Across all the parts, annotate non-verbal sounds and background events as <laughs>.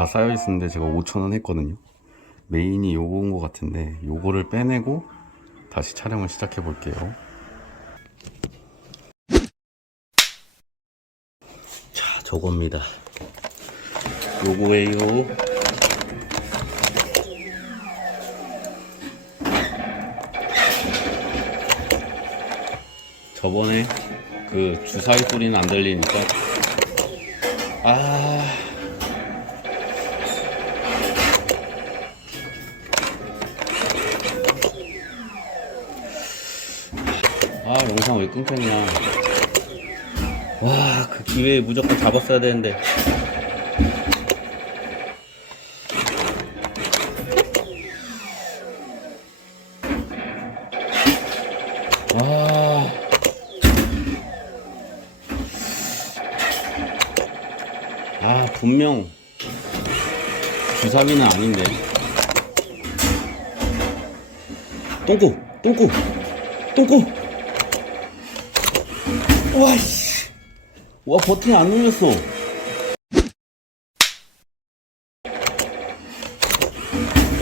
다 쌓여 있었는데 제가 5,000원 했거든요. 메인이 요거인 것 같은데 요거를 빼내고 다시 촬영을 시작해 볼게요. 자, 저겁니다. 요거예요. 저번에 그 주사위 소리는 안 들리니까 아 영상 왜 끊겼냐. 와, 그 기회에 무조건 잡았어야 되는데. 와. 아, 분명 주사위는 아닌데. 똥꼬! 똥꼬! 똥꼬! 와, 씨. 와, 버튼이 안 눌렸어.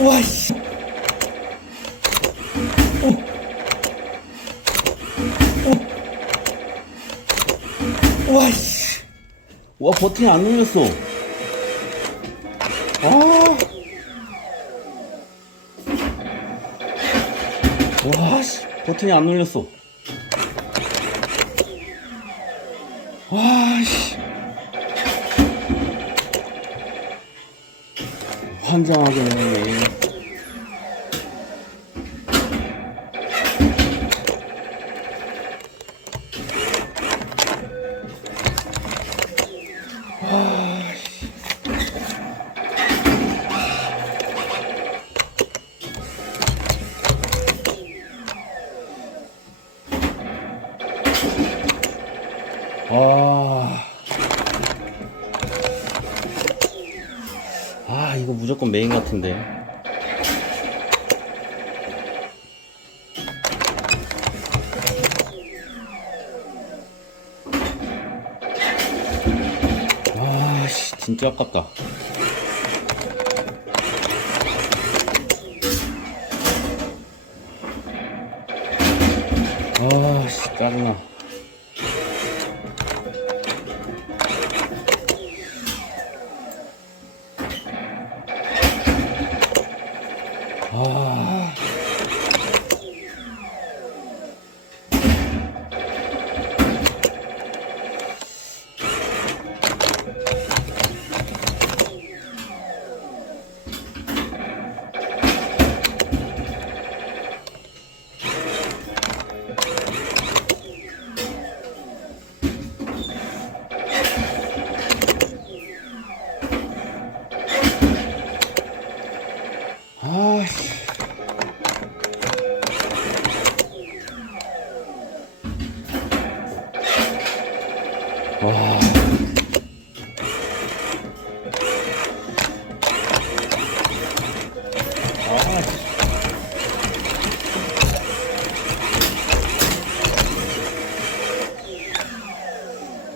와, 씨. 어. 어. 와, 씨. 와, 버튼이 안 눌렸어. 아. 와, 씨. 버튼이 안 눌렸어. 와, 씨. 환장하게 네 아. 아, 이거 무조건 메인 같은데. 아, 씨, 진짜 아깝다. 아, 씨, 짜증나.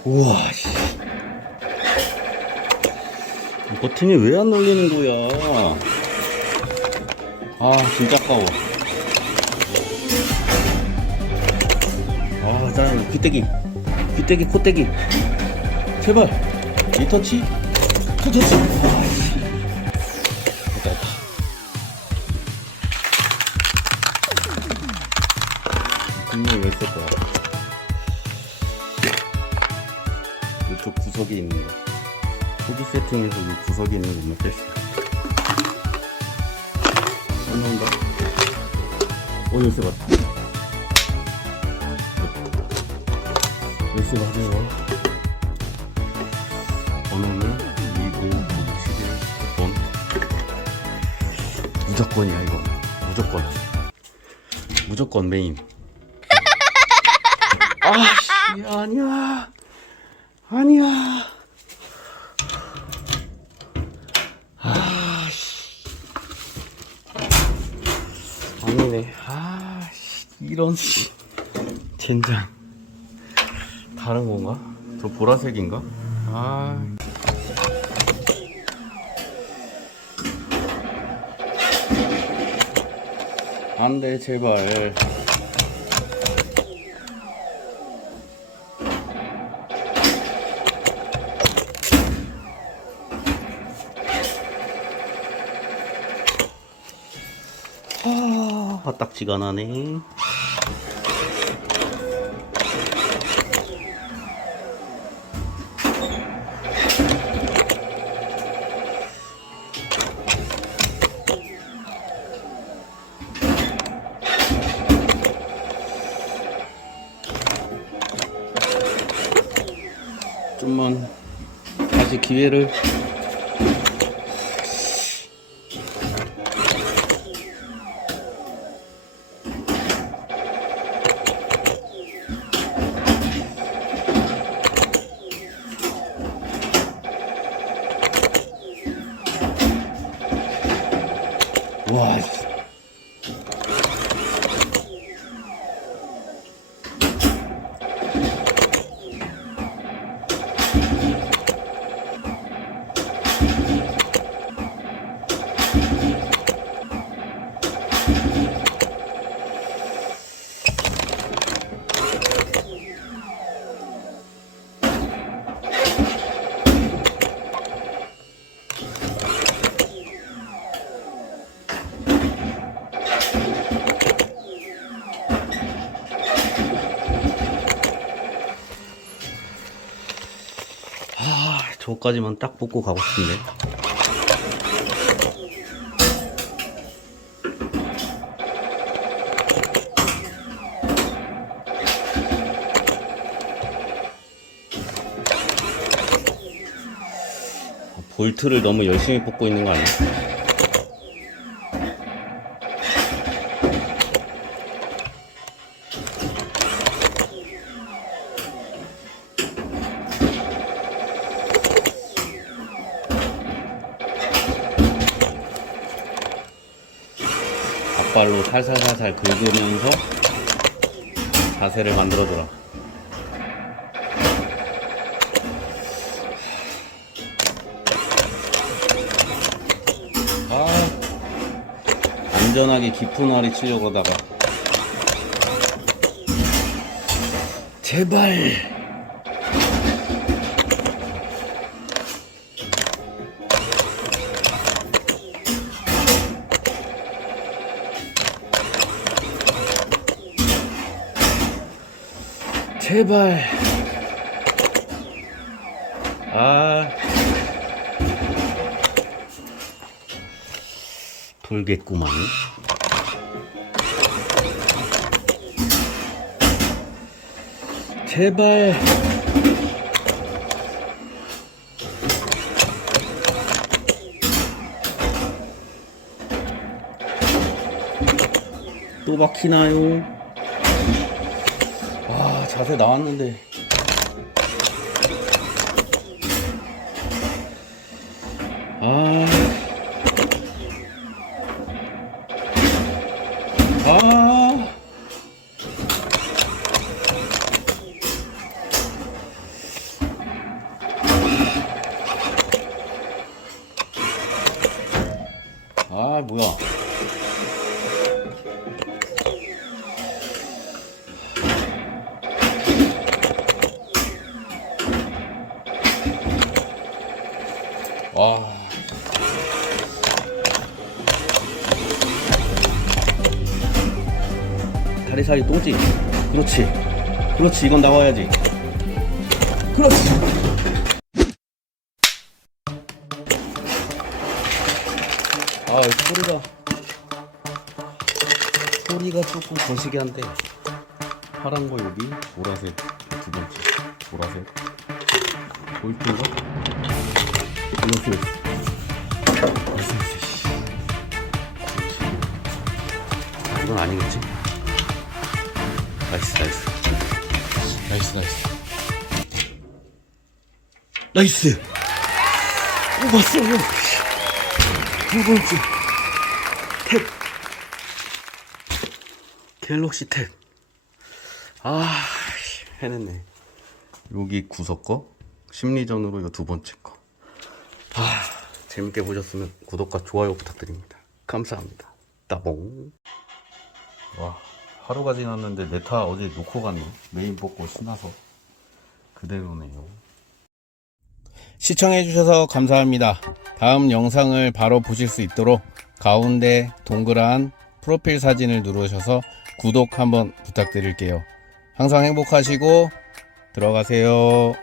우와, 씨. 이 버튼이 왜 안 눌리는 거야? 아, 진짜 아까워. 아, 짜증나. 귀때기. 귀때기, 코때기. 제발. 리터치? 투터치. 이쪽 구석에 있는 거. 소기 세팅에서 이 구석에 있는 것만 뺐어. 안 나온다. 오, 열쇠 맞다. 열쇠 맞아요. 번호는 2561 번. 무조건이야, 이거. 무조건. 무조건 메인. <laughs> 아씨, 아니야. 아니야. 아, 씨. 아니네. 아, 씨. 이런, 씨. 젠장. 다른 건가? 저 보라색인가? 아. 안 돼, 제발. 화딱지가 나네. 좀만 다시 기회를 저까지만 딱 뽑고 가고 싶은데. 볼트를 너무 열심히 뽑고 있는 거 아니야? 앞발로 살살살살 긁으면서 자세를 만들어줘라. 아, 안전하게 깊은 와리 치려고 하다가. 제발. 제발. 아. 돌겠구만. 제발. 또 막히나요? 아, 자세 나왔는데. 아. 아. 아, 다리 사이 또지? 그렇지. 그렇지. 이건 나와야지. 그렇지. 아, 이 소리가. 소리가 조금 거시기한데. 파란 거 여기, 보라색 두 번째. 보라색. 볼트인가? 이렇게. 이건 아니겠지? 나이스 나이스. 나이스 나이스. 나이스! 뽑았어요. 두 번째. 탭. 갤럭시 탭아 해냈네. 여기 구석 거? 심리전으로 이거 두 번째 거. 아, 재밌게 보셨으면 구독과 좋아요 부탁드립니다. 감사합니다. 따봉. 와 하루가 지났는데 네타 어제 놓고 갔네 메인 뽑고 신나서 그대로네요 시청해주셔서 감사합니다. 다음 영상을 바로 보실 수 있도록 가운데 동그란 프로필 사진을 누르셔서 구독 한번 부탁드릴게요. 항상 행복하시고 들어가세요.